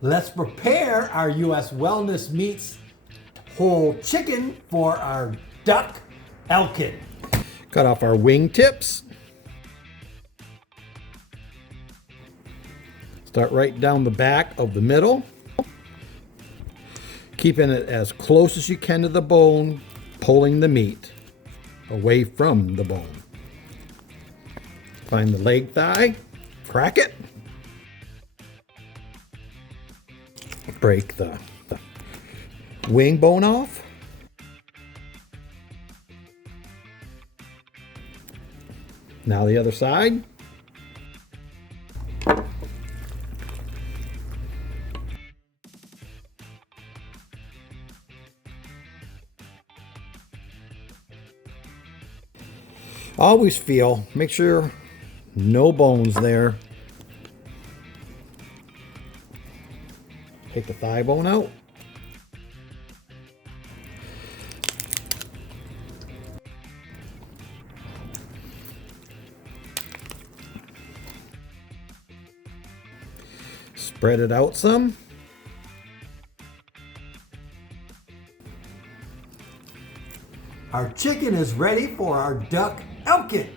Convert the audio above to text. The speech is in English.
Let's prepare our U.S. Wellness Meats whole chicken for our Duckelken. Cut off our wing tips. Start right down the back of the middle. Keeping it as close as you can to the bone, pulling the meat away from the bone. Find the leg thigh, crack it. Break the wing bone off. Now the other side. Always feel, make sure no bones there. Take the thigh bone out. Spread it out some. Our chicken is ready for our Duckelken.